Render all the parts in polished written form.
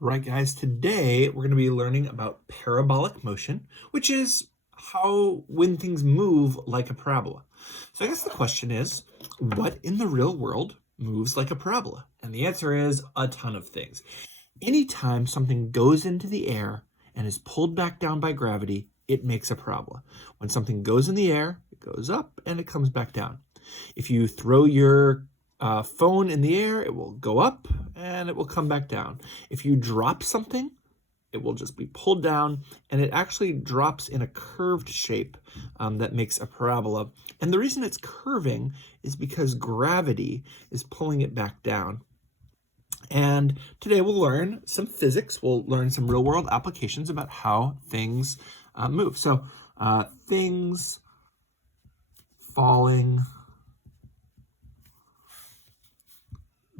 Right, guys, today we're going to be learning about parabolic motion, which is how when things move like a parabola. So I guess the question is, what in the real world moves like a parabola? And the answer is a ton of things. Anytime something goes into the air and is pulled back down by gravity, it makes a parabola. When something goes in the air, it goes up and it comes back down. If you throw your phone in the air, it will go up and it will come back down. If you drop something, it will just be pulled down, and it actually drops in a curved shape that makes a parabola. And the reason it's curving is because gravity is pulling it back down. And today we'll learn some physics. We'll learn some real-world applications about how things move. So things falling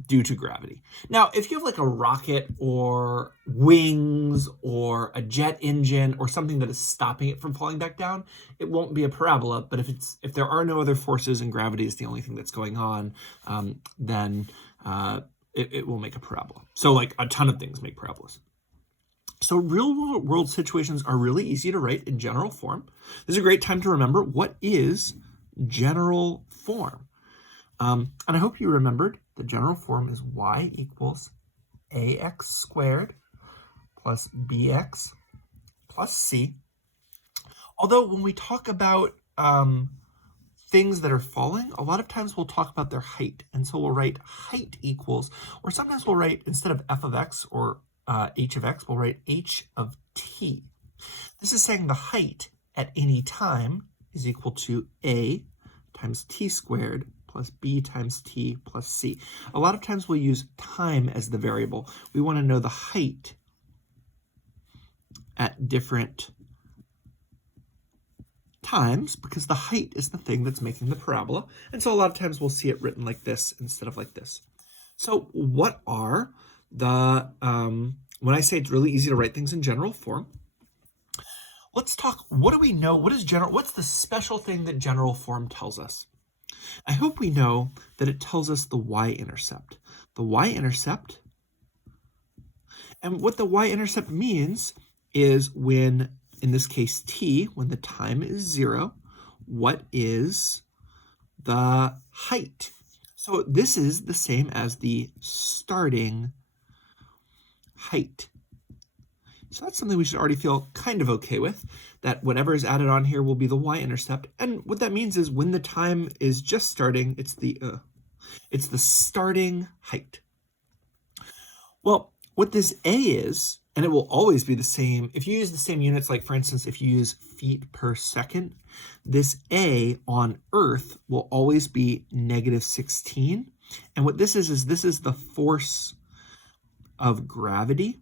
due to gravity. Now, if you have like a rocket or wings or a jet engine or something that is stopping it from falling back down, it won't be a parabola. But if there are no other forces and gravity is the only thing that's going on, then it will make a parabola. So like a ton of things make parabolas. So real world situations are really easy to write in general form. This is a great time to remember what is general form. And I hope you remembered the general form is y equals ax squared plus bx plus c. Although when we talk about things that are falling, a lot of times we'll talk about their height. And so we'll write height equals, or sometimes we'll write, instead of f of x or h of x, we'll write h of t. This is saying the height at any time is equal to a times t squared plus b times t plus c. A lot of times we'll use time as the variable. We want to know the height at different times because the height is the thing that's making the parabola. And so a lot of times we'll see it written like this instead of like this. So what are the, when I say it's really easy to write things in general form, let's talk, what do we know? What's the special thing that general form tells us? I hope we know that it tells us the y-intercept. The y-intercept, and what the y-intercept means is when, in this case t, when the time is 0, what is the height? So this is the same as the starting height. So that's something we should already feel kind of okay with, that whatever is added on here will be the y-intercept. And what that means is when the time is just starting, it's the starting height. Well, what this a is, and it will always be the same, if you use the same units, like for instance, if you use feet per second, this a on Earth will always be -16. And what this is this is the force of gravity.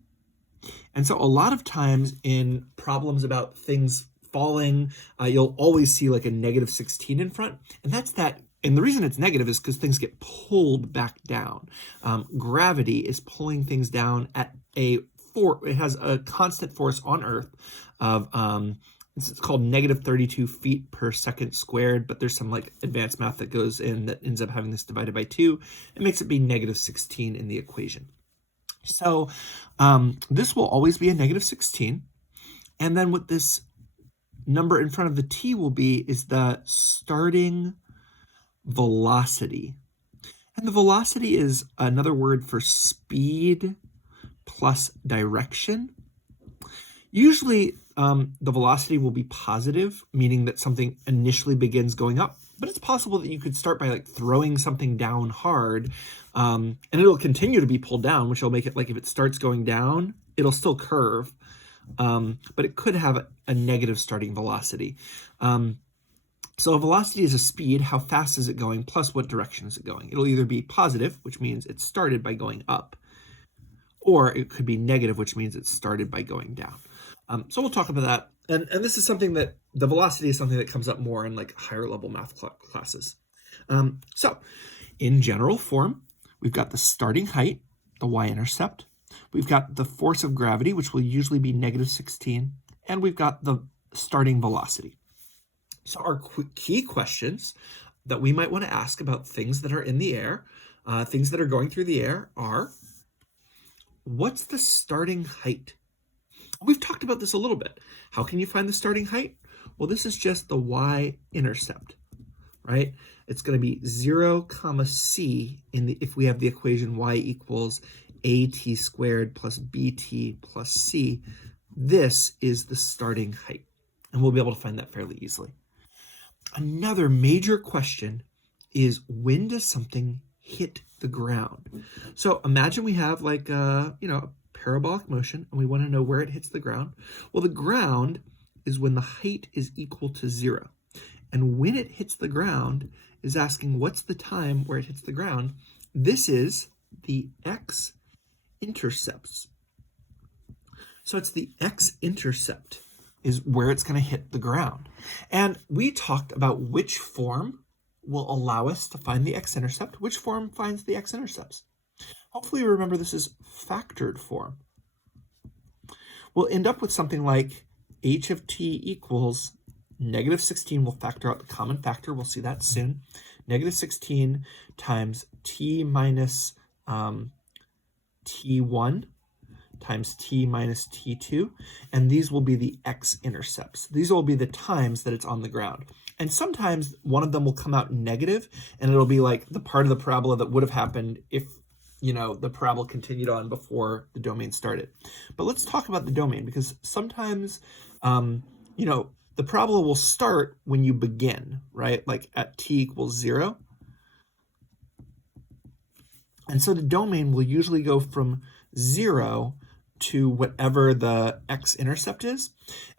And so a lot of times in problems about things falling, you'll always see like a -16 in front. And that's that. And the reason it's negative is because things get pulled back down. Gravity is pulling things down at it has a constant force on Earth of, it's called -32 feet per second squared, but there's some like advanced math that goes in that ends up having this divided by 2. It makes it be -16 in the equation. So this will always be a -16. And then what this number in front of the t will be is the starting velocity. And the velocity is another word for speed plus direction. Usually the velocity will be positive, meaning that something initially begins going up. But it's possible that you could start by like throwing something down hard, and it'll continue to be pulled down, which will make it like if it starts going down, it'll still curve, but it could have a negative starting velocity. So a velocity is a speed, how fast is it going, plus what direction is it going. It'll either be positive, which means it started by going up, or it could be negative, which means it started by going down. So we'll talk about that. And this is something that, the velocity is something that comes up more in like higher level math classes. So in general form, we've got the starting height, the y-intercept. We've got the force of gravity, which will usually be -16. And we've got the starting velocity. So our key questions that we might want to ask about things that are in the air, things that are going through the air are, what's the starting height? We've talked about this a little bit. How can you find the starting height? Well, this is just the y-intercept, right? It's going to be 0, comma c if we have the equation y equals at squared plus bt plus c. This is the starting height, and we'll be able to find that fairly easily. Another major question is, when does something hit the ground? So imagine we have like a parabolic motion, and we want to know where it hits the ground. Well, the ground is when the height is equal to 0. And when it hits the ground is asking what's the time where it hits the ground. This is the x-intercepts. So it's the x-intercept is where it's going to hit the ground. And we talked about which form will allow us to find the x-intercept, which form finds the x-intercepts. Hopefully you remember this is factored form. We'll end up with something like h of t equals negative 16. We'll factor out the common factor. We'll see that soon. Negative 16 times t minus t1 times t minus t2, and these will be the x-intercepts. These will be the times that it's on the ground. And sometimes one of them will come out negative, and it'll be like the part of the parabola that would have happened if the parabola continued on before the domain started. But let's talk about the domain, because sometimes the parabola will start when you begin, right? Like at t equals 0. And so the domain will usually go from 0 to whatever the x-intercept is.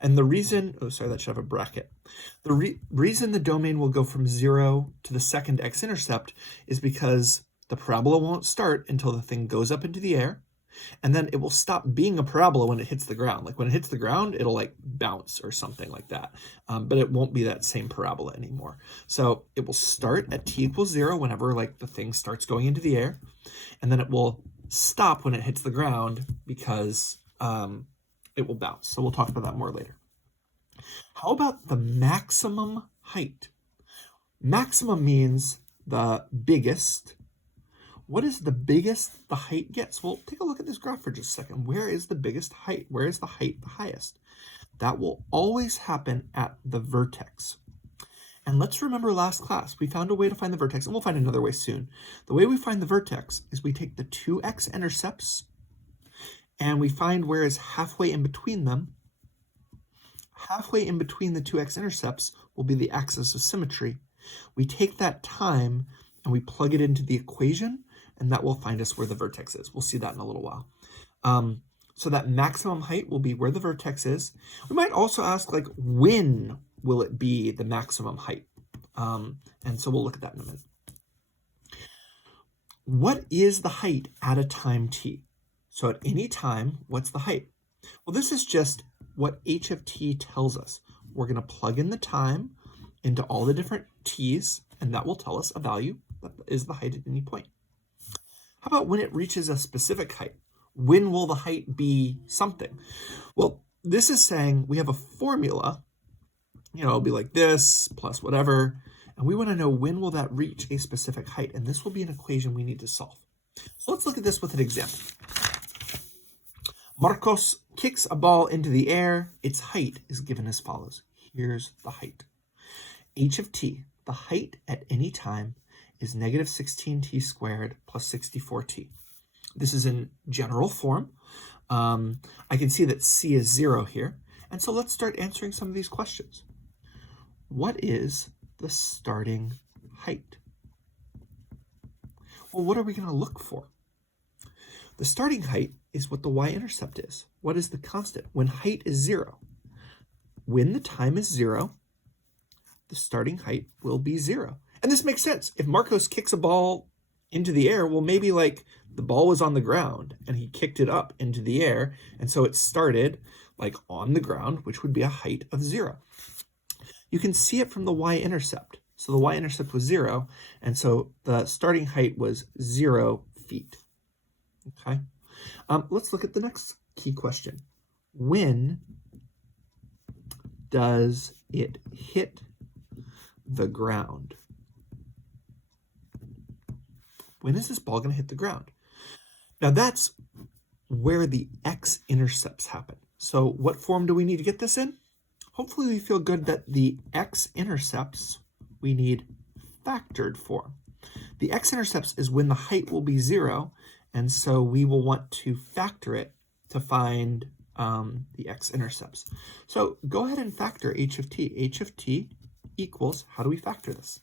And the reason, that should have a bracket. The reason the domain will go from 0 to the second x-intercept is because the parabola won't start until the thing goes up into the air, and then it will stop being a parabola when it hits the ground. Like when it hits the ground, it'll like bounce or something like that. But it won't be that same parabola anymore. So it will start at t equals 0 whenever like the thing starts going into the air, and then it will stop when it hits the ground because it will bounce. So we'll talk about that more later. How about the maximum height? Maximum means the biggest. What is the biggest the height gets? Well, take a look at this graph for just a second. Where is the biggest height? Where is the height the highest? That will always happen at the vertex. And let's remember last class, we found a way to find the vertex, and we'll find another way soon. The way we find the vertex is we take the two x-intercepts, and we find where is halfway in between them. Halfway in between the two x-intercepts will be the axis of symmetry. We take that time, and we plug it into the equation, and that will find us where the vertex is. We'll see that in a little while. So that maximum height will be where the vertex is. We might also ask, like, when will it be the maximum height? And so we'll look at that in a minute. What is the height at a time t? So at any time, what's the height? Well, this is just what h of t tells us. We're going to plug in the time into all the different t's, and that will tell us a value that is the height at any point. How about when it reaches a specific height? When will the height be something? Well, this is saying we have a formula, it'll be like this plus whatever, and we want to know when will that reach a specific height, and this will be an equation we need to solve. So let's look at this with an example. Marcos kicks a ball into the air. Its height is given as follows. Here's the height. H of t, the height at any time, is negative 16t squared plus 64t. This is in general form. I can see that c is 0 here. And so let's start answering some of these questions. What is the starting height? Well, what are we going to look for? The starting height is what the y-intercept is. What is the constant? When height is 0. When the time is 0, the starting height will be 0. And this makes sense. If Marcos kicks a ball into the air, well, maybe like the ball was on the ground and he kicked it up into the air, and so it started like on the ground, which would be a height of 0. You can see it from the y-intercept. So the y-intercept was 0, and so the starting height was 0 feet. Okay. Let's look at the next key question. When does it hit the ground? When is this ball going to hit the ground? Now that's where the x-intercepts happen. So what form do we need to get this in? Hopefully we feel good that the x-intercepts we need factored form. The x-intercepts is when the height will be 0, and so we will want to factor it to find the x-intercepts. So go ahead and factor h of t. H of t equals, how do we factor this?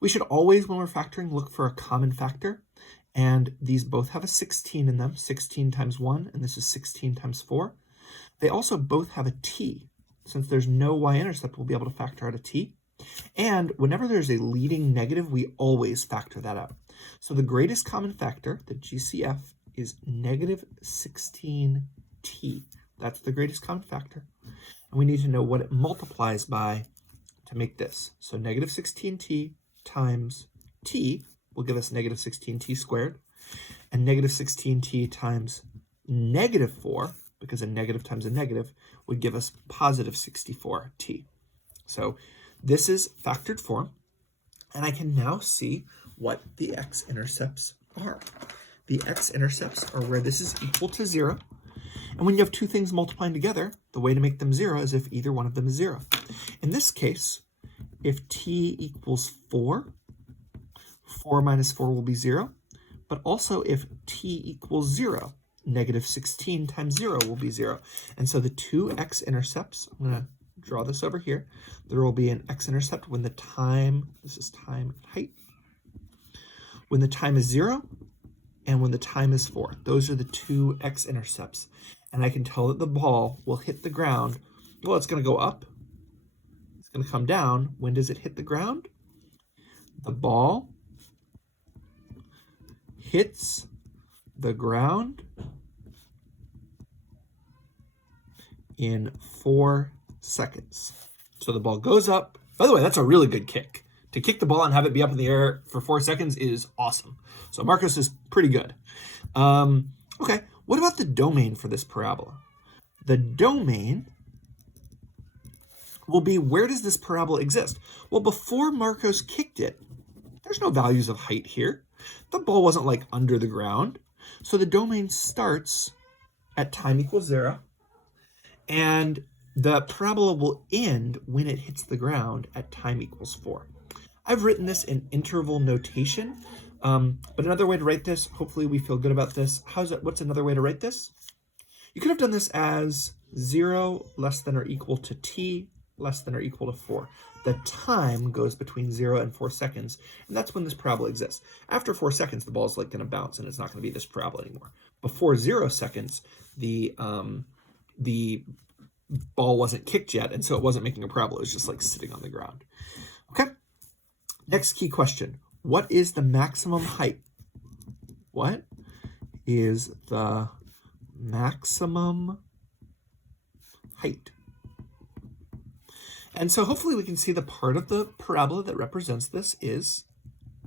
We should always, when we're factoring, look for a common factor. And these both have a 16 in them, 16 times 1, and this is 16 times 4. They also both have a t. Since there's no y-intercept, we'll be able to factor out a t. And whenever there's a leading negative, we always factor that out. So the greatest common factor, the GCF, is negative 16t. That's the greatest common factor. And we need to know what it multiplies by to make this. So negative 16t times t will give us negative 16t squared, and negative 16t times negative 4, because a negative times a negative, would give us positive 64t. So this is factored form, and I can now see what the x-intercepts are. The x-intercepts are where this is equal to 0, and when you have two things multiplying together, the way to make them 0 is if either one of them is 0. In this case, if t equals 4, 4 minus 4 will be 0, but also if t equals 0, negative 16 times 0 will be 0. And so the two x-intercepts, I'm going to draw this over here, there will be an x-intercept when the time, this is time and height, when the time is 0 and when the time is 4. Those are the two x-intercepts. And I can tell that the ball will hit the ground. Well, it's going to go up. It's going to come down. When does it hit the ground? The ball hits the ground in 4 seconds. So the ball goes up. By the way, that's a really good kick. To kick the ball and have it be up in the air for 4 seconds is awesome. So Marcos is pretty good. Okay, what about the domain for this parabola? The domain will be, where does this parabola exist? Well, before Marcos kicked it, there's no values of height here. The ball wasn't like under the ground. So the domain starts at time equals 0, and the parabola will end when it hits the ground at time equals 4. I've written this in interval notation, but another way to write this, hopefully we feel good about this. What's another way to write this? You could have done this as 0 less than or equal to t less than or equal to 4. The time goes between 0 and 4 seconds, and that's when this parabola exists. After 4 seconds, the ball is like going to bounce, and it's not going to be this parabola anymore. Before 0 seconds, the ball wasn't kicked yet, and so it wasn't making a parabola. It was just like sitting on the ground. Okay. Next key question. What is the maximum height? What is the maximum height? And so hopefully we can see the part of the parabola that represents this is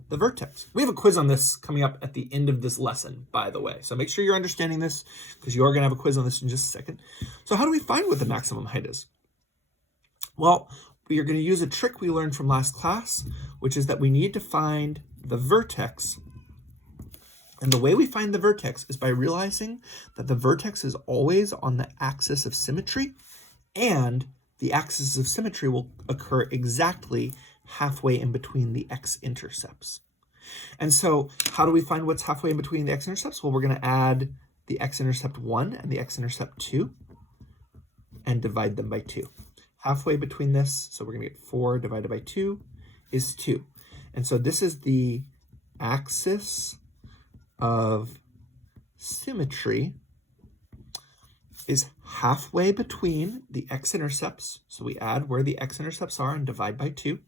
the vertex. We have a quiz on this coming up at the end of this lesson, by the way. So make sure you're understanding this, because you are going to have a quiz on this in just a second. So how do we find what the maximum height is? Well, we are going to use a trick we learned from last class, which is that we need to find the vertex. And the way we find the vertex is by realizing that the vertex is always on the axis of symmetry, and the axis of symmetry will occur exactly halfway in between the x-intercepts. And so how do we find what's halfway in between the x-intercepts? Well, we're going to add the x-intercept 1 and the x-intercept 2 and divide them by 2. Halfway between this, so we're going to get 4 divided by 2 is 2. And so this is the axis of symmetry is halfway between the x-intercepts. So we add where the x-intercepts are and divide by 2.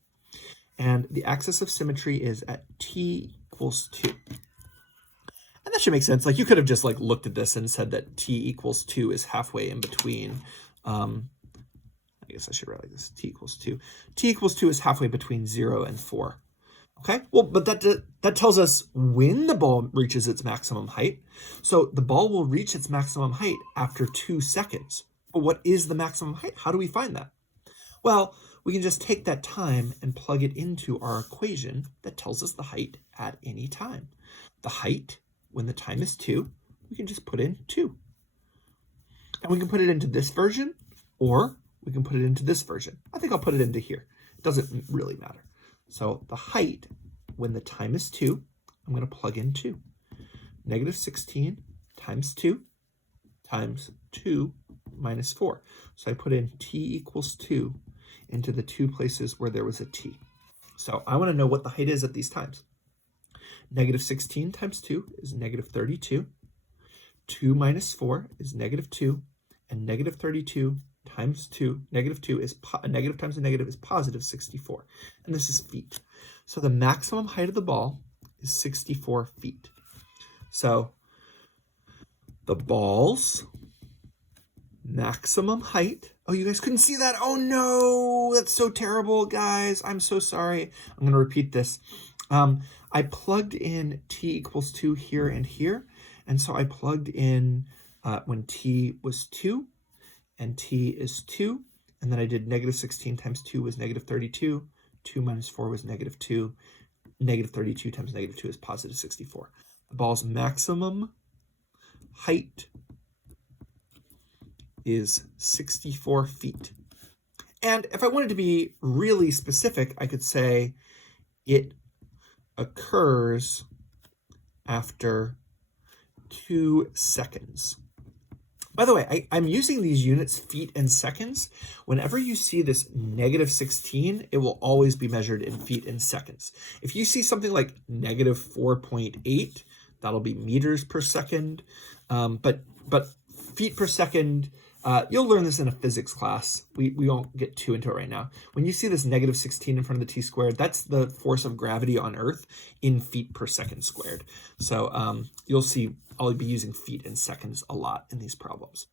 And the axis of symmetry is at t equals 2. And that should make sense. Like you could have just like looked at this and said that t equals 2 is halfway in between. I guess I should write like this. T equals 2. T equals 2 is halfway between 0 and 4. Okay, well, but that tells us when the ball reaches its maximum height. So the ball will reach its maximum height after 2 seconds. But what is the maximum height? How do we find that? Well, we can just take that time and plug it into our equation that tells us the height at any time. The height when the time is 2 we can just put in 2. And we can put it into this version, or we can put it into this version. I think I'll put it into here. It doesn't really matter. So the height, when the time is 2, I'm going to plug in 2. Negative 16 times 2 times 2 minus 4. So I put in t equals 2 into the 2 places where there was a t. So I want to know what the height is at these times. Negative 16 times 2 is negative 32. 2 minus 4 is negative 2. And negative 32 times 2, negative 2 is a negative times a negative is positive 64. And this is feet. So the maximum height of the ball is 64 feet. So the ball's maximum height. Oh, you guys couldn't see that? Oh no, that's so terrible, guys. I'm so sorry. I'm going to repeat this. I plugged in t equals 2 here and here. And so I plugged in when t was 2 and t is 2. And then I did negative 16 times 2 was negative 32. 2 minus 4 was negative 2. Negative 32 times negative 2 is positive 64. The ball's maximum height is 64 feet. And if I wanted to be really specific, I could say it occurs after 2 seconds. By the way, I'm using these units, feet and seconds. Whenever you see this negative 16, it will always be measured in feet and seconds. If you see something like negative 4.8, that'll be meters per second. But feet per second, you'll learn this in a physics class. We won't get too into it right now. When you see this negative 16 in front of the t squared, that's the force of gravity on Earth in feet per second squared. So you'll see I'll be using feet and seconds a lot in these problems.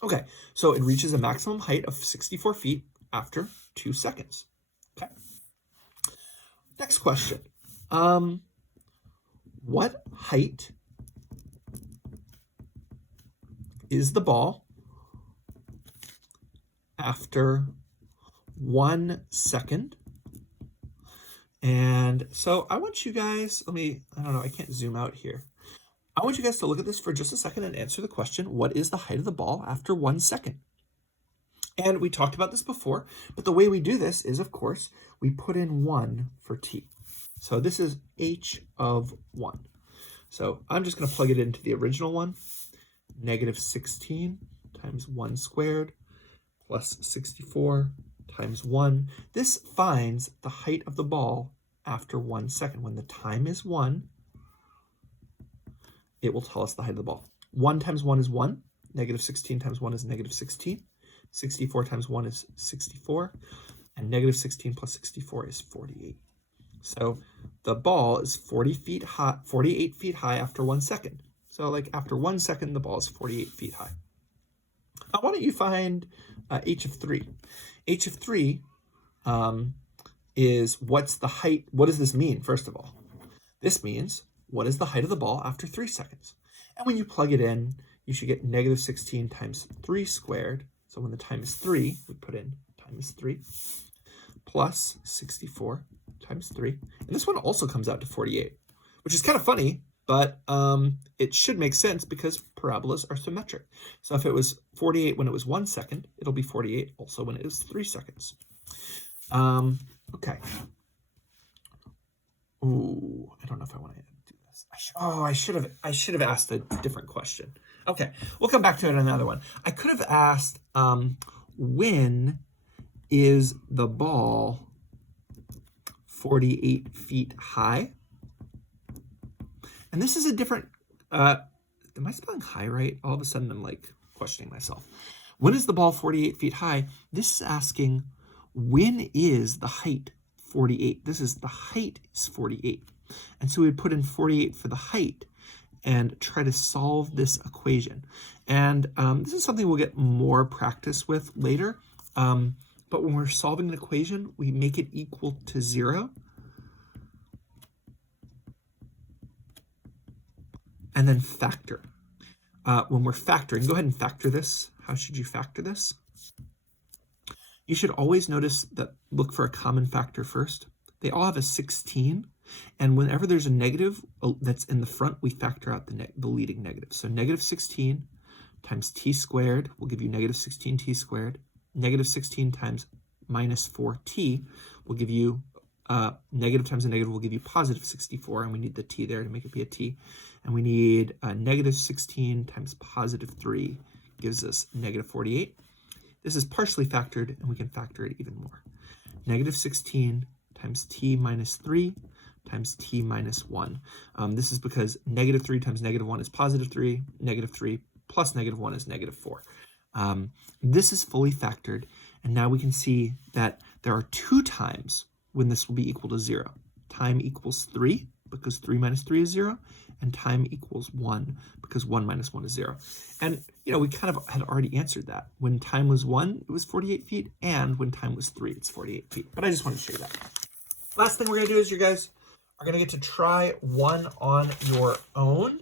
Okay, so it reaches a maximum height of 64 feet after 2 seconds. Okay. Next question. What height is the ball after 1 second? And so I want you guys, I don't know, I can't zoom out here. I want you guys to look at this for just a second and answer the question, what is the height of the ball after 1 second? And we talked about this before, but the way we do this is, of course, we put in 1 for t. So this is h of 1. So I'm just going to plug it into the original one. Negative 16 times 1 squared plus 64 times 1. This finds the height of the ball after 1 second. When the time is 1, it will tell us the height of the ball. 1 times 1 is 1. Negative 16 times 1 is negative 16. 64 times 1 is 64. And negative 16 plus 64 is 48. So the ball is 48 feet high after 1 second. So like after 1 second, the ball is 48 feet high. Now, why don't you find h of 3? H of 3 is what's the height? What does this mean, first of all? This means what is the height of the ball after 3 seconds? And when you plug it in, you should get negative 16 times 3 squared. So when the time is 3, we put in time is 3, plus 64 times 3. And this one also comes out to 48, which is kind of funny, but it should make sense because parabolas are symmetric. So if it was 48 when it was 1 second, it'll be 48 also when it is 3 seconds. Okay. Ooh, I don't know if I want to do this. I should have asked a different question. Okay, we'll come back to it in another one. I could have asked, when is the ball 48 feet high? And this is a different, am I spelling high right? All of a sudden I'm like questioning myself. When is the ball 48 feet high? This is asking, when is the height 48? This is the height is 48. And so we would put in 48 for the height and try to solve this equation. And this is something we'll get more practice with later. But when we're solving an equation, we make it equal to 0. And then factor. When we're factoring, go ahead and factor this. How should you factor this? You should always notice that, look for a common factor first. They all have a 16. And whenever there's a negative that's in the front, we factor out the leading negative. So negative 16 times t squared will give you negative 16t squared. Negative 16 times minus 4t will give you, negative times a negative will give you positive 64, and we need the t there to make it be a t. And we need negative 16 times positive 3 gives us negative 48. This is partially factored, and we can factor it even more. Negative 16 times t minus 3 times t minus 1. This is because negative 3 times negative 1 is positive 3, negative 3 plus negative 1 is negative 4. This is fully factored, and now we can see that there are 2 times when this will be equal to 0. Time equals 3, because 3 minus 3 is 0, and time equals 1, because 1 minus 1 is 0. And, we kind of had already answered that. When time was 1, it was 48 feet, and when time was 3, it's 48 feet. But I just wanted to show you that. Last thing we're going to do is you guys are going to get to try one on your own.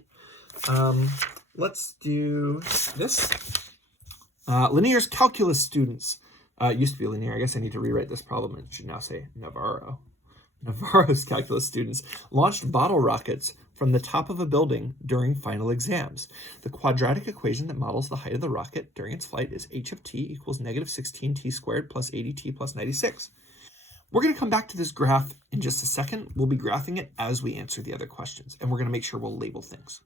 Let's do this. Linear's calculus students. It used to be linear. I guess I need to rewrite this problem. It should now say Navarro. Navarro's calculus students launched bottle rockets from the top of a building during final exams. The quadratic equation that models the height of the rocket during its flight is h of t equals negative 16t squared plus 80t plus 96. We're going to come back to this graph in just a second. We'll be graphing it as we answer the other questions, and we're going to make sure we'll label things.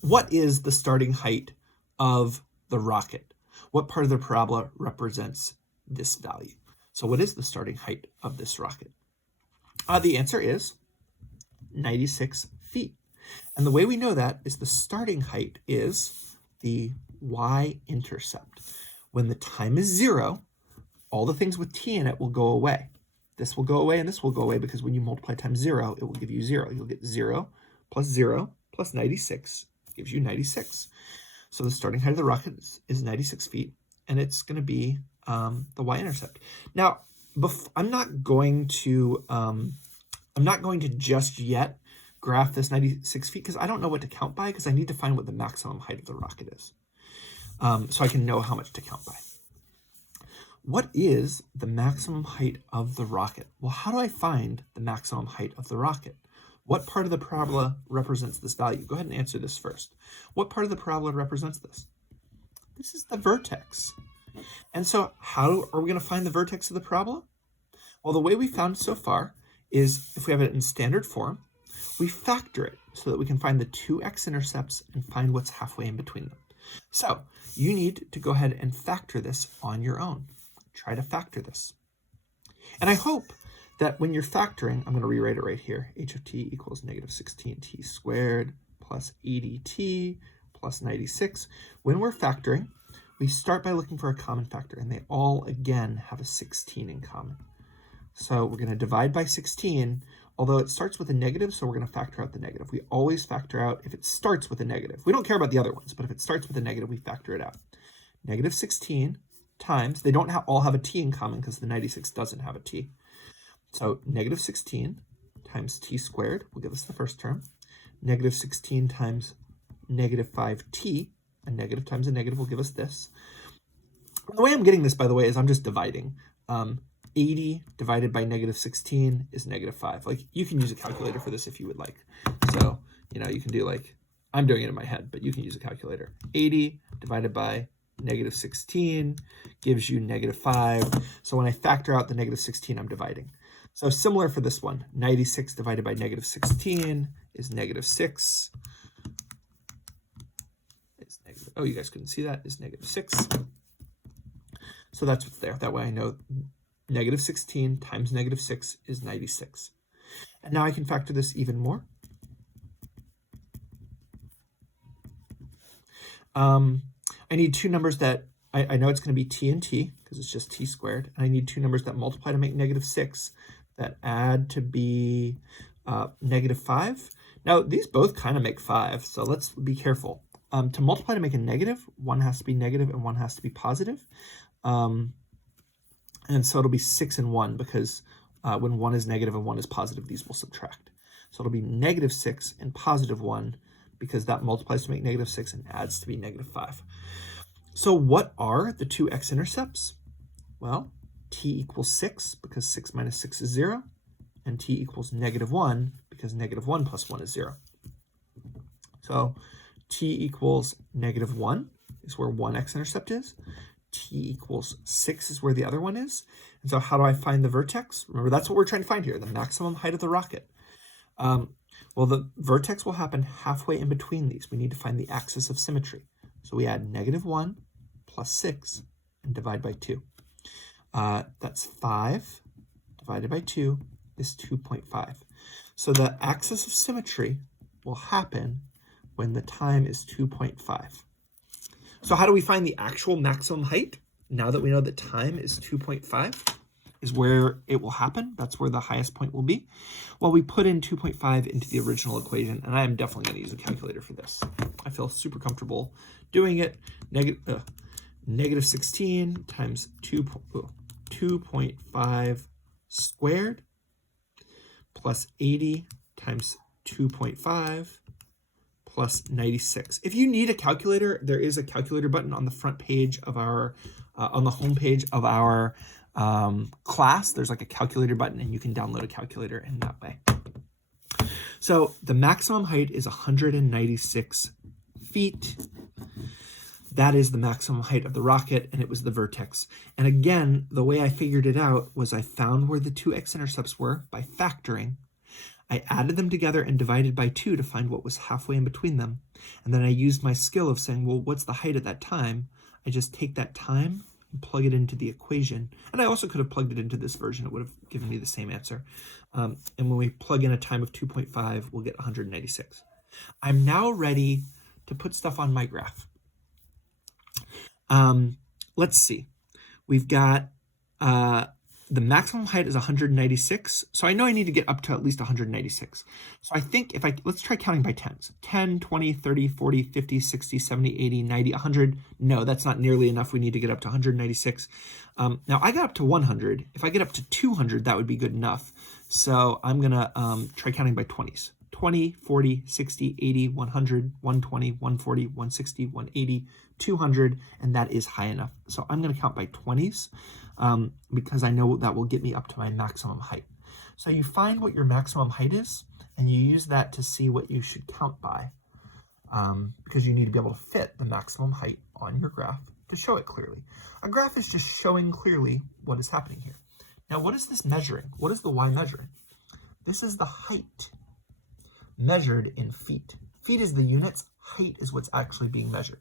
What is the starting height of the rocket? What part of the parabola represents this value? So what is the starting height of this rocket? The answer is 96 feet. And the way we know that is the starting height is the y-intercept. When the time is 0, all the things with t in it will go away. This will go away and this will go away because when you multiply times 0, it will give you 0. You'll get 0 plus 96 gives you 96. So the starting height of the rocket is 96 feet, and it's going to be the y-intercept. Now, I'm not going to just yet graph this 96 feet because I don't know what to count by, because I need to find what the maximum height of the rocket is, so I can know how much to count by. What is the maximum height of the rocket? Well, how do I find the maximum height of the rocket? What part of the parabola represents this value? Go ahead and answer this first. What part of the parabola represents this? This is the vertex. And so how are we going to find the vertex of the parabola? Well, the way we found so far is if we have it in standard form, we factor it so that we can find the two x-intercepts and find what's halfway in between them. So you need to go ahead and factor this on your own. Try to factor this. And I hope that when you're factoring, I'm going to rewrite it right here. H of t equals negative 16t squared plus 80t plus 96. When we're factoring, we start by looking for a common factor, and they all, again, have a 16 in common. So we're going to divide by 16, although it starts with a negative, so we're going to factor out the negative. We always factor out if it starts with a negative. We don't care about the other ones, but if it starts with a negative, we factor it out. Negative 16 times, they don't all have a t in common because the 96 doesn't have a t. So negative 16 times t squared will give us the first term. Negative 16 times negative 5t, a negative times a negative will give us this. The way I'm getting this, by the way, is I'm just dividing. 80 divided by negative 16 is negative 5. Like, you can use a calculator for this if you would like. So, you can do like, I'm doing it in my head, but you can use a calculator. 80 divided by negative 16 gives you negative 5. So when I factor out the negative 16, I'm dividing. So similar for this one, 96 divided by negative 16 is negative 6. It's negative, oh, you guys couldn't see that, is negative 6. So that's what's there. That way I know negative 16 times negative 6 is 96. And now I can factor this even more. I need two numbers that, I know it's going to be t and t, because it's just t squared. And I need two numbers that multiply to make negative 6, that add to be negative 5. Now, these both kind of make 5, so let's be careful. To multiply to make a negative, one has to be negative and one has to be positive. And so it'll be 6 and 1, because when one is negative and one is positive, these will subtract. So it'll be negative 6 and positive 1, because that multiplies to make negative 6 and adds to be negative 5. So what are the two x-intercepts? Well, t equals 6, because 6 minus 6 is 0. and t equals -1 because -1 plus 1 is 0. So t equals -1 is where one x-intercept is. T equals 6 is where the other one is. And so how do I find the vertex? Remember, that's what we're trying to find here, the maximum height of the rocket. Well, the vertex will happen halfway in between these. We need to find the axis of symmetry. So we add -1 plus 6 and divide by 2. That's 5 divided by 2 is 2.5. So the axis of symmetry will happen when the time is 2.5. So how do we find the actual maximum height? Now that we know that time is 2.5 is where it will happen. That's where the highest point will be. Well, we put in 2.5 into the original equation, and I am definitely going to use a calculator for this. I feel super comfortable doing it. Negative 16 times 2.5 squared plus 80 times 2.5 plus 96. If you need a calculator, there is a calculator button on the front page of our, on the home page of our class. There's like a calculator button, and you can download a calculator in that way. So the maximum height is 196 feet. That is the maximum height of the rocket, and it was the vertex. And again, the way I figured it out was I found where the two x-intercepts were by factoring. I added them together and divided by 2 to find what was halfway in between them. And then I used my skill of saying, well, what's the height at that time? I just take that time and plug it into the equation. And I also could have plugged it into this version. It would have given me the same answer. And when we plug in a time of 2.5, we'll get 196. I'm now ready to put stuff on my graph. Let's see. We've got the maximum height is 196. So I know I need to get up to at least 196. So I think let's try counting by tens. 10, 20, 30, 40, 50, 60, 70, 80, 90, 100. No, that's not nearly enough. We need to get up to 196. Now I got up to 100. If I get up to 200, that would be good enough. So I'm going to try counting by 20s. 20, 40, 60, 80, 100, 120, 140, 160, 180, 200, and that is high enough. So I'm going to count by 20s because I know that will get me up to my maximum height. So you find what your maximum height is, and you use that to see what you should count by because you need to be able to fit the maximum height on your graph to show it clearly. A graph is just showing clearly what is happening here. Now, what is this measuring? What is the y measuring? This is the height measured in feet. Feet is the units, height is what's actually being measured.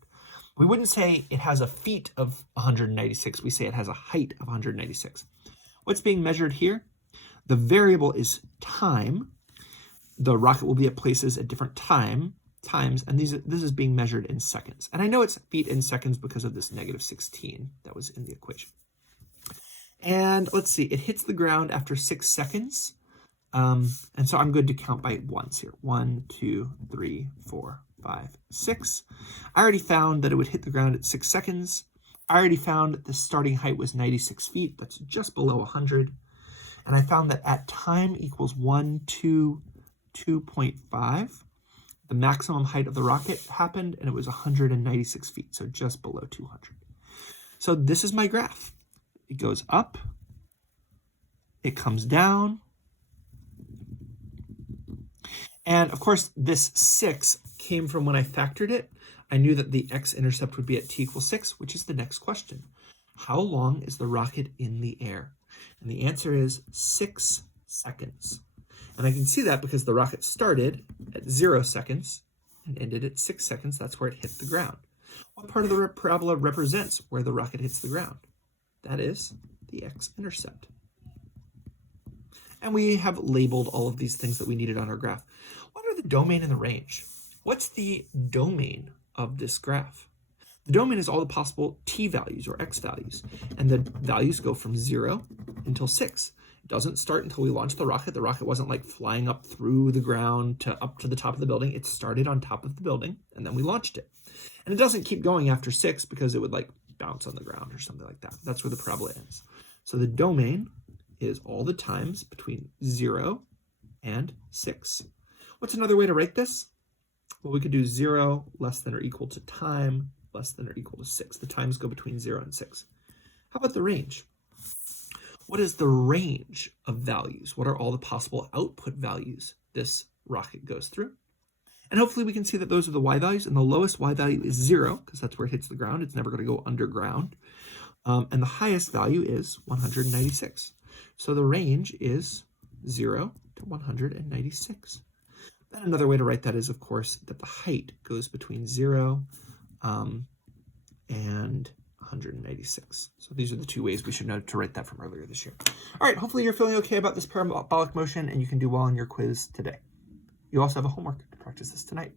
We wouldn't say it has a feet of 196, we say it has a height of 196. What's being measured here? The variable is time. The rocket will be at places at different times, and this is being measured in seconds. And I know it's feet in seconds because of this -16 that was in the equation. And let's see, it hits the ground after 6 seconds. And so I'm good to count by ones here. 1, 2, 3, 4, 5, 6. I already found that it would hit the ground at 6 seconds. I already found that the starting height was 96 feet. That's just below 100. And I found that at time equals 1, 2, 2.5, the maximum height of the rocket happened, and it was 196 feet, so just below 200. So this is my graph. It goes up, it comes down, and of course, this 6 came from when I factored it. I knew that the x-intercept would be at t equals 6, which is the next question. How long is the rocket in the air? And the answer is 6 seconds. And I can see that because the rocket started at 0 seconds and ended at 6 seconds. That's where it hit the ground. What part of the parabola represents where the rocket hits the ground? That is the x-intercept. And we have labeled all of these things that we needed on our graph. What are the domain and the range? What's the domain of this graph? The domain is all the possible t values or x values, and the values go from 0 until 6. It doesn't start until we launch the rocket. The rocket wasn't like flying up through the ground to up to the top of the building. It started on top of the building, and then we launched it. And it doesn't keep going after 6 because it would like bounce on the ground or something like that. That's where the parabola ends. So the domain is all the times between 0 and 6. What's another way to write this? Well, we could do 0 less than or equal to time less than or equal to 6. The times go between 0 and 6. How about the range? what is the range of values? What are all the possible output values this rocket goes through? And hopefully we can see that those are the y values, and the lowest y value is 0, because that's where it hits the ground. It's never going to go underground. And the highest value is 196. So the range is 0 to 196. Then another way to write that is, of course, that the height goes between 0 and 196. So these are the two ways we should know to write that from earlier this year. All right, hopefully you're feeling okay about this parabolic motion and you can do well on your quiz today. You also have a homework to practice this tonight.